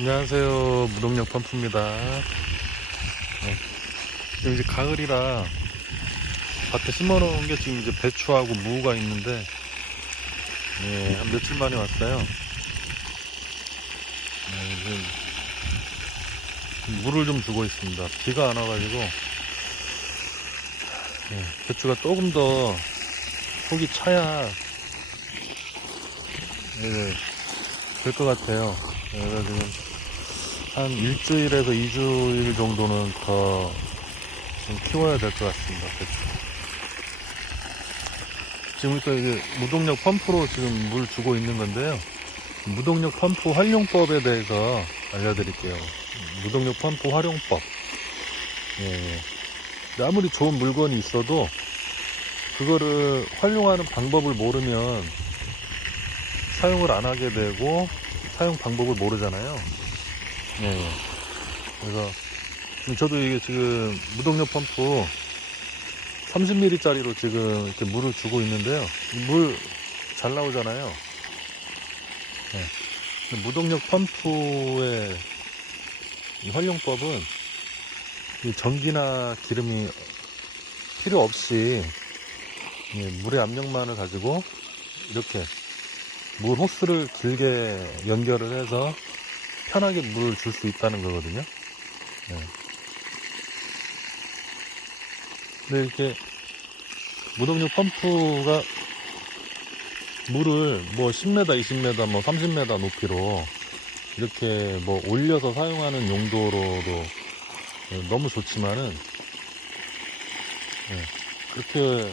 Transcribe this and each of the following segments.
안녕하세요. 무동력 펌프입니다. 지금 이제 가을이라 밭에 심어놓은 게 지금 이제 배추하고 무가 있는데, 한 며칠 만에 왔어요. 지금 물을 좀 주고 있습니다. 비가 안 와가지고, 배추가 조금 더 속이 차야, 될 것 같아요. 그래서 지금 한 일주일에서 2주일 정도는 더 좀 키워야 될 것 같습니다. 배추. 지금부터 이게 무동력 펌프로 지금 물 주고 있는 건데요. 무동력 펌프 활용법에 대해서 알려드릴게요. 무동력 펌프 활용법. 아무리 좋은 물건이 있어도 그거를 활용하는 방법을 모르면 사용을 안 하게 되고 사용 방법을 모르잖아요. 그래서 저도 이게 지금 무동력 펌프 30mm 짜리로 지금 이렇게 물을 주고 있는데요. 물 잘 나오잖아요. 무동력 펌프의 이 활용법은 이 전기나 기름이 필요 없이 물의 압력만을 가지고 이렇게 물 호스를 길게 연결을 해서 편하게 물을 줄 수 있다는 거거든요. 근데 이렇게 무동력 펌프가 물을 뭐 10m, 20m, 뭐 30m 높이로 이렇게 뭐 올려서 사용하는 용도로도 너무 좋지만은 그렇게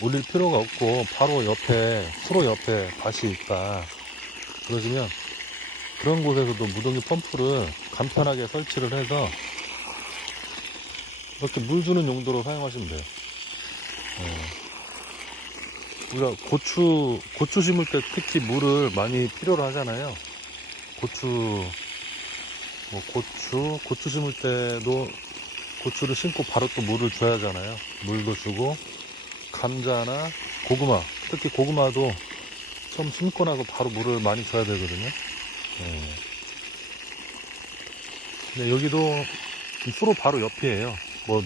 올릴 필요가 없고 바로 옆에 수로 옆에 밭이 있다 그러시면 그런 곳에서도 무동력 펌프를 간편하게 설치를 해서 이렇게 물 주는 용도로 사용하시면 돼요. 우리가 고추 심을 때 특히 물을 많이 필요로 하잖아요. 고추 심을 때도 고추를 심고 바로 또 물을 줘야 하잖아요. 물도 주고, 감자나 고구마, 특히 고구마도 처음 심고 나서 바로 물을 많이 줘야 되거든요. 근데 여기도 수로 바로 옆이에요. 뭐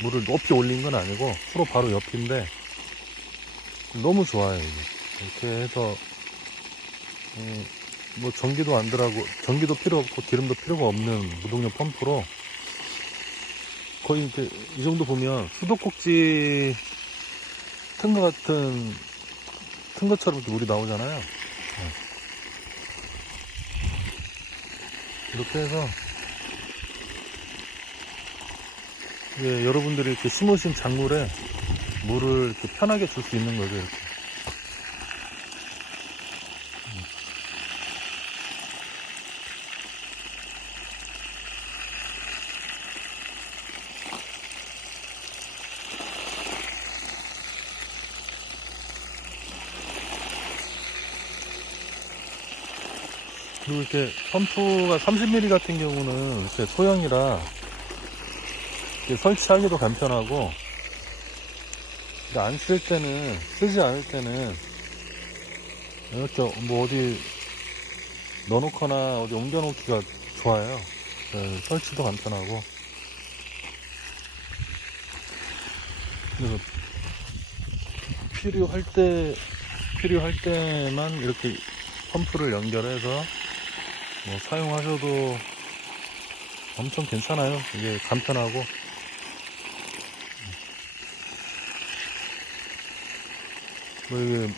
물을 높이 올린 건 아니고 수로 바로 옆인데 너무 좋아요. 이게. 이렇게 해서 뭐 전기도 안 들어가고 전기도 필요 없고 기름도 필요가 없는 무동력 펌프로 거의 이렇게 이 정도 보면 수도꼭지 튼 것 같은 튼 것처럼 이렇게 물이 나오잖아요. 이렇게 해서 여러분들이 이렇게 심으신 작물에 물을 이렇게 편하게 줄 수 있는 거죠. 이렇게. 그리고 이렇게 펌프가 30mm 같은 경우는 이렇게 소형이라 이렇게 설치하기도 간편하고 안 쓸 때는 쓰지 않을 때는 이렇게 뭐 어디 넣어놓거나 어디 옮겨놓기가 좋아요. 설치도 간편하고 그래서 필요할 때만 이렇게 펌프를 연결해서 뭐 사용하셔도 엄청 괜찮아요. 이게 간편하고 뭐 이게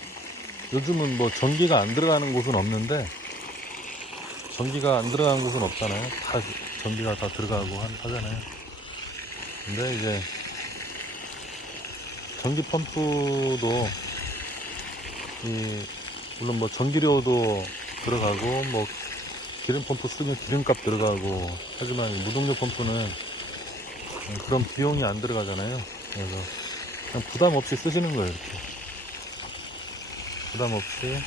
요즘은 뭐 전기가 안 들어가는 곳은 없는데 전기가 안 들어가는 곳은 없잖아요. 다 전기가 다 들어가고 하잖아요. 근데 이제 전기 펌프도 물론 뭐 전기료도 들어가고 뭐 기름 펌프 쓰면 기름값 들어가고 하지만 무동력 펌프는 그런 비용이 안 들어가잖아요. 그래서 그냥 부담 없이 쓰시는 거예요. 이렇게 부담 없이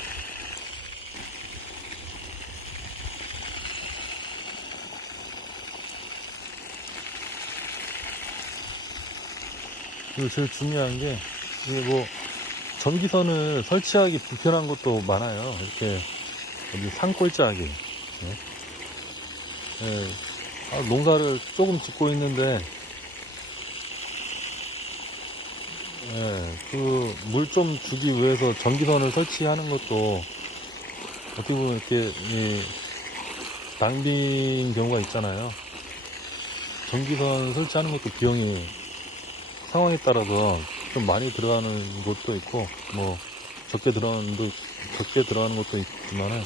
그리고 제일 중요한 게 이게 뭐 전기선을 설치하기 불편한 것도 많아요. 이렇게 여기 산골짜기 예. 농사를 조금 짓고 있는데, 그 물 좀 주기 위해서 전기선을 설치하는 것도 어떻게 보면 이렇게 낭비인 경우가 있잖아요. 전기선 설치하는 것도 비용이 상황에 따라서 좀 많이 들어가는 것도 있고, 뭐 적게 들어가는 것도 있지만은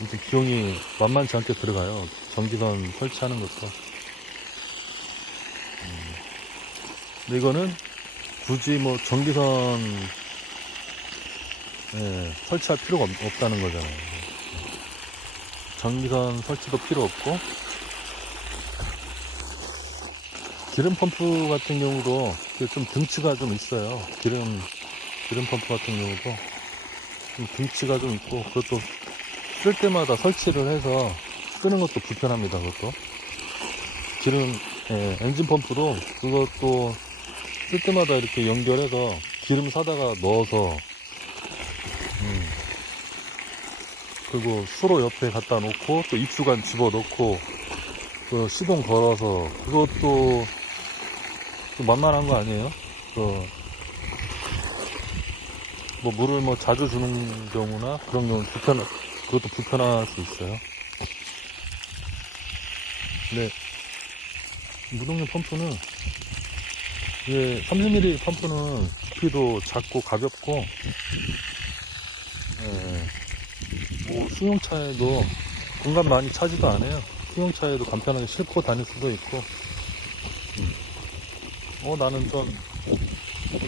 이렇게 비용이 만만치 않게 들어가요. 전기선 설치하는 것도. 근데 이거는 굳이 뭐 전기선 설치할 필요가 없다는 거잖아요. 전기선 설치도 필요 없고, 기름 펌프 같은 경우도 좀 등치가 좀 있어요. 기름 펌프 같은 경우도 좀 등치가 좀 있고, 그것도 쓸 때마다 설치를 해서 끄는 것도 불편합니다. 그것도 엔진 펌프도 그것도 쓸 때마다 이렇게 연결해서 기름 사다가 넣어서 그리고 수로 옆에 갖다 놓고 또 입수관 집어 넣고 그 시동 걸어서, 그것도 좀 만만한 거 아니에요? 뭐 물을 뭐 자주 주는 경우나 그런 경우는 그것도 불편할 수 있어요. 근데 무동력 펌프는, 이게 30mm 펌프는 부피도 작고 가볍고, 뭐 승용차에도 공간 많이 차지도 않아요. 승용차에도 간편하게 싣고 다닐 수도 있고. 나는 좀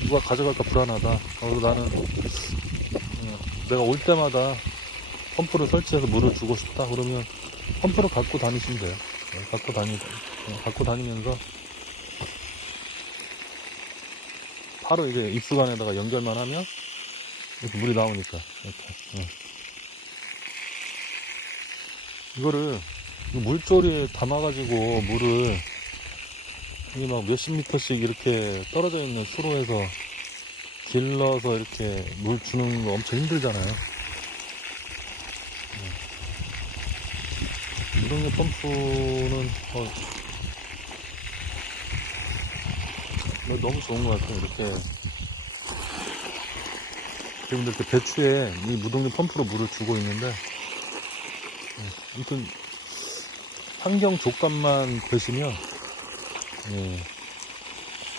누가 가져갈까 불안하다. 나는 내가 올 때마다 펌프를 설치해서 물을 주고 싶다. 그러면 펌프를 갖고 다니시면 돼요. 갖고 다니면서 바로 이게 입수관에다가 연결만 하면 이렇게 물이 나오니까. 이렇게. 이거를 물조리에 담아가지고 물을 이게 막 몇십 미터씩 이렇게 떨어져 있는 수로에서 길러서 이렇게 물 주는 거 엄청 힘들잖아요. 무동력 펌프는 너무 좋은 것 같아요. 이렇게 여러분들 이렇게 배추에 이 무동력 펌프로 물을 주고 있는데, 아무튼 환경 족감만 되시면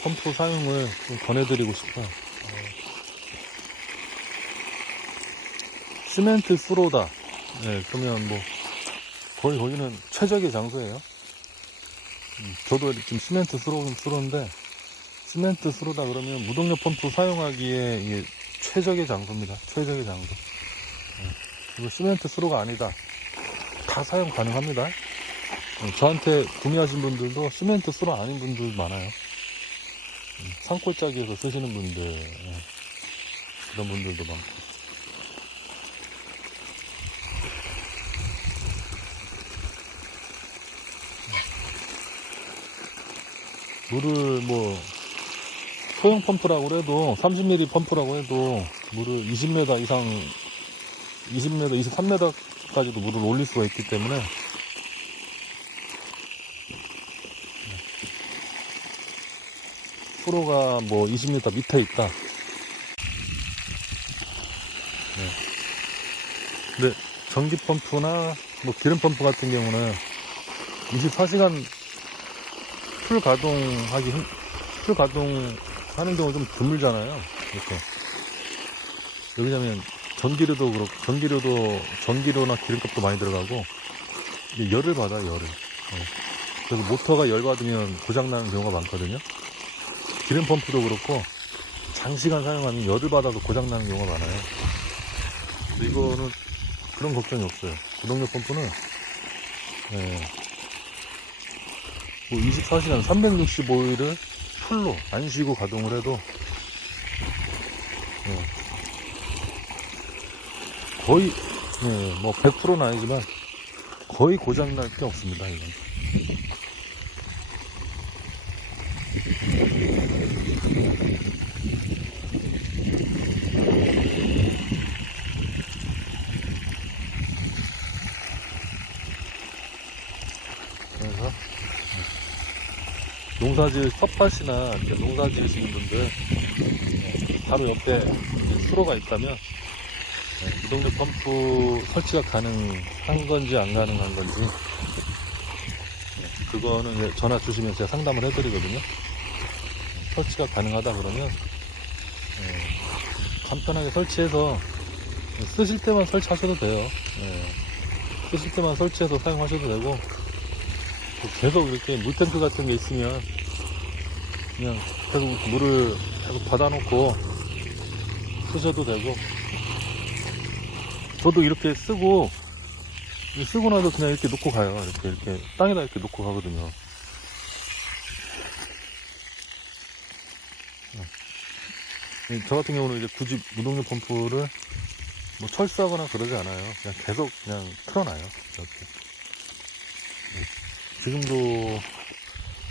펌프 사용을 좀 권해드리고 싶어요. 시멘트 수로다. 그러면 뭐 거의 거기는 최적의 장소예요. 저도 지금 시멘트 수로인데, 시멘트 수로다 그러면 무동력 펌프 사용하기에 이게 최적의 장소입니다. 최적의 장소. 그리고 시멘트 수로가 아니다, 다 사용 가능합니다. 저한테 구매하신 분들도 시멘트 수로 아닌 분들 많아요. 산골짜기에서 쓰시는 분들, 그런 분들도 많고. 물을 뭐 소형 펌프라고 해도 30mm 펌프라고 해도 물을 20m 이상, 20m, 23m까지도 물을 올릴 수가 있기 때문에 수로가 뭐 20m 밑에 있다. 근데 전기 펌프나 뭐 기름 펌프 같은 경우는 24시간 풀 가동하는 경우 좀 드물잖아요. 이렇게. 왜냐면 전기료도 그렇고, 전기료나 기름값도 많이 들어가고, 이게 열을 받아요, 열을. 그래서 모터가 열 받으면 고장나는 경우가 많거든요. 기름 펌프도 그렇고, 장시간 사용하면 열을 받아도 고장나는 경우가 많아요. 근데 이거는 그런 걱정이 없어요. 무동력 펌프는, 뭐 24시간 365일을 풀로 안 쉬고 가동을 해도 거의 뭐 100%는 아니지만 거의 고장날 게 없습니다. 이건. 농사지을 텃밭이나 이렇게 농사 지으시는 분들 바로 옆에 수로가 있다면 무동력 펌프 설치가 가능한 건지 안 가능한 건지 그거는 이제 전화 주시면 제가 상담을 해드리거든요. 설치가 가능하다 그러면 간편하게 설치해서 쓰실 때만 설치하셔도 돼요. 쓰실 때만 설치해서 사용하셔도 되고, 계속 이렇게 물탱크 같은 게 있으면 그냥 계속 물을 계속 받아놓고 쓰셔도 되고, 저도 이렇게 쓰고 나서 그냥 이렇게 놓고 가요. 이렇게 땅에다 이렇게 놓고 가거든요. 저 같은 경우는 이제 굳이 무동력 펌프를 뭐 철수하거나 그러지 않아요. 그냥 계속 그냥 틀어놔요. 이렇게. 지금도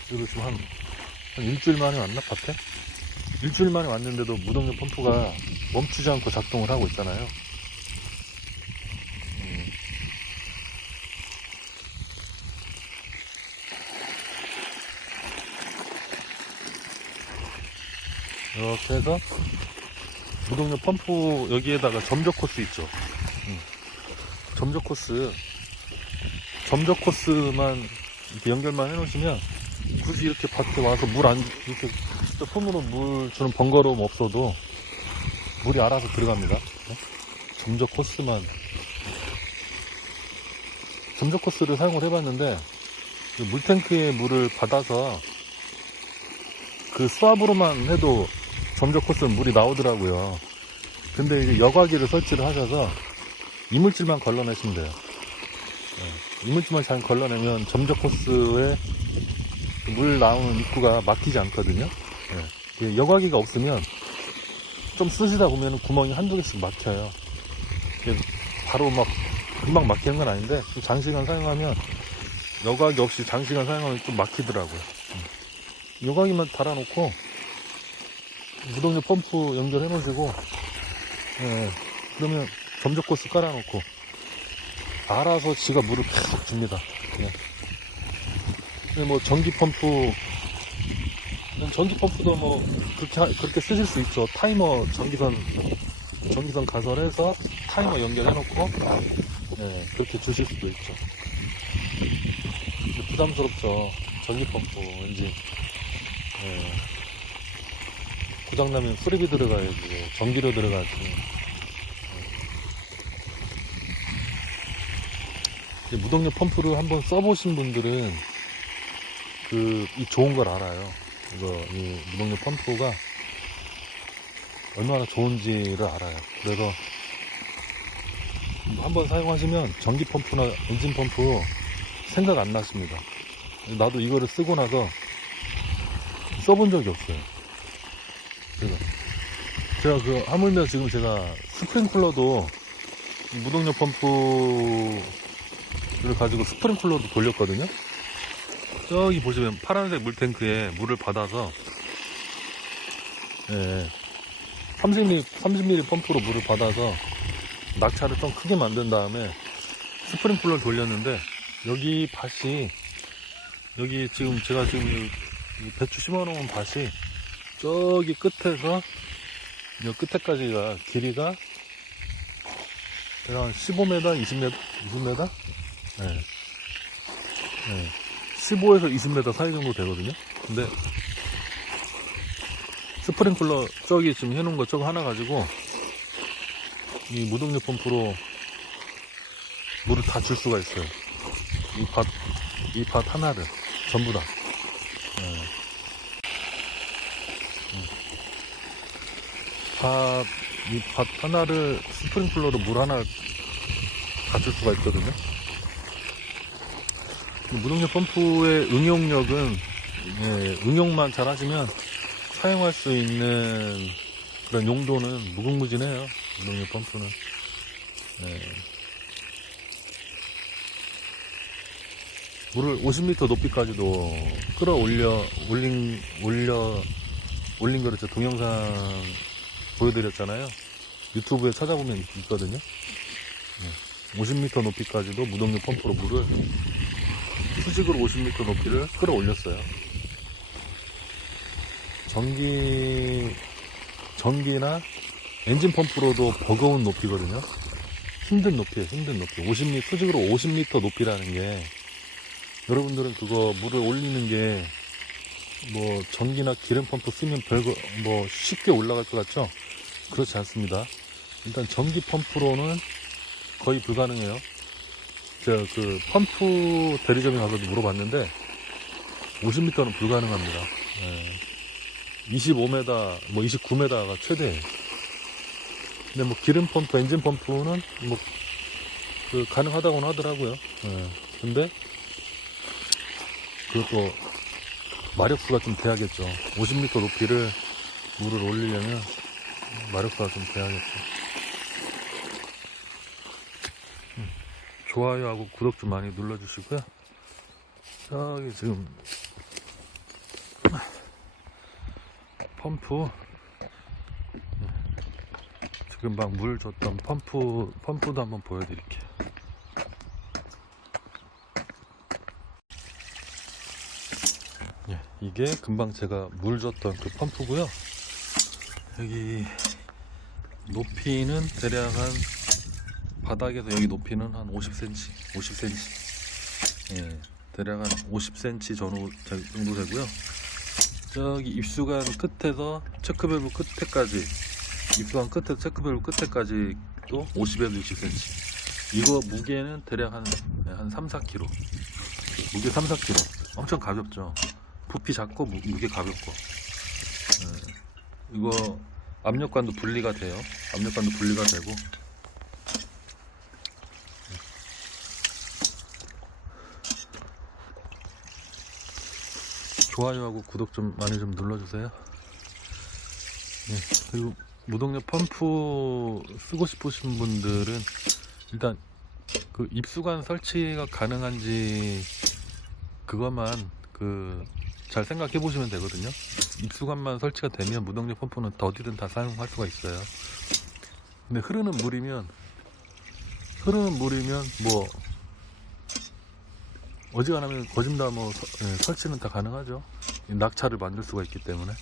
지금 한 일주일 만에 왔나 밭에? 일주일 만에 왔는데도 무동력 펌프가 멈추지 않고 작동을 하고 있잖아요. 이렇게 해서 무동력 펌프 여기에다가 점적 코스 있죠. 점적 코스만 이렇게 연결만 해놓으시면 굳이 이렇게 밭에 와서 이렇게 손으로 물 주는 번거로움 없어도 물이 알아서 들어갑니다. 점적 코스를 사용을 해봤는데 물탱크에 물을 받아서 그 수압으로만 해도 점적 코스는 물이 나오더라고요. 근데 이제 여과기를 설치를 하셔서 이물질만 걸러내시면 돼요. 이물질만 잘 걸러내면 점적 코스에 물 나오는 입구가 막히지 않거든요. 여과기가 없으면 좀 쓰시다 보면 구멍이 한두 개씩 막혀요. 바로 막 금방 막히는 건 아닌데 좀 장시간 사용하면, 여과기 없이 장시간 사용하면 좀 막히더라고요. 여과기만 달아놓고 무동력 펌프 연결해 놓으시고, 그러면 점적 코스 깔아놓고 알아서 지가 물을 계속 줍니다. 뭐 전기 펌프도 뭐 그렇게 쓰실 수 있죠. 타이머 전기선 가설해서 타이머 연결해 놓고 그렇게 주실 수도 있죠. 부담스럽죠. 전기 펌프 왠지 고장나면 수리비 들어가야지, 전기료 들어가지. 무동력 펌프를 한번 써보신 분들은 이 좋은 걸 알아요. 이 무동력 펌프가 얼마나 좋은지를 알아요. 그래서 한번 사용하시면 전기 펌프나 엔진 펌프 생각 안 나십니다. 나도 이거를 쓰고 나서 써본 적이 없어요. 제가 하물며 지금 제가 스프링클러도 무동력 펌프를 가지고 스프링클러도 돌렸거든요. 저기 보시면 파란색 물탱크에 물을 받아서 30mm 펌프로 물을 받아서 낙차를 좀 크게 만든 다음에 스프링클러를 돌렸는데, 여기 지금 제가 배추 심어놓은 밭이 저기 끝에서 이 끝에까지가 길이가 한 15m, 20m? 15에서 20m 사이 정도 되거든요. 근데 스프링클러 저기 지금 해놓은 거 저거 하나 가지고 이 무동력 펌프로 물을 다 줄 수가 있어요. 이 밭 하나를 전부 다. 이 밭 하나를 스프링클러로 물 하나 다 줄 수가 있거든요. 무동력 펌프의 응용력은 응용만 잘 하시면 사용할 수 있는 그런 용도는 무궁무진해요. 무동력 펌프는. 물을 50m 높이까지도 올린 거를 제가 동영상 보여드렸잖아요. 유튜브에 찾아보면 있거든요. 50m 높이까지도 무동력 펌프로 물을 수직으로 50m 높이를 끌어올렸어요. 전기나 엔진 펌프로도 버거운 높이거든요. 힘든 높이에요, 힘든 높이. 50m, 수직으로 50m 높이라는 게, 여러분들은 그거 물을 올리는 게, 뭐, 전기나 기름 펌프 쓰면 별거, 뭐, 쉽게 올라갈 것 같죠? 그렇지 않습니다. 일단 전기 펌프로는 거의 불가능해요. 제가 그 펌프 대리점에 가서도 물어봤는데, 50m는 불가능합니다. 25m, 뭐 29m가 최대예요. 근데 뭐 기름 펌프, 엔진 펌프는 뭐 그 가능하다고는 하더라고요. 근데 그것도 마력수가 좀 돼야겠죠. 50m 높이를 물을 올리려면 마력수가 좀 돼야겠죠. 좋아요하고 구독 좀 많이 눌러주시고요. 저기 지금 펌프, 지금 막 물 줬던 펌프도 한번 보여드릴게요. 이게 금방 제가 물 줬던 그 펌프고요. 여기 높이는 대략 한 바닥에서 여기 높이는 한 50cm, 대략 한 50cm 정도 되고요. 저기 입수관 끝에서 체크밸브 끝에까지, 입수관 끝에서 체크밸브 끝에까지 또 50에서 60cm. 이거 무게는 대략 한 3, 4kg. 무게 3, 4kg. 엄청 가볍죠. 부피 작고 무게 가볍고. 이거 압력관도 분리가 돼요. 압력관도 분리가 되고. 좋아요하고 구독 좀 많이 좀 눌러주세요. 그리고 무동력 펌프 쓰고 싶으신 분들은 일단 그 입수관 설치가 가능한지 그것만 잘 생각해 보시면 되거든요. 입수관만 설치가 되면 무동력 펌프는 어디든 다 사용할 수가 있어요. 근데 흐르는 물이면 뭐 어지간하면 거짐다 뭐 설치는 다 가능하죠. 낙차를 만들 수가 있기 때문에.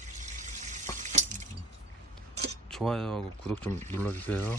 좋아요하고 구독 좀 눌러주세요.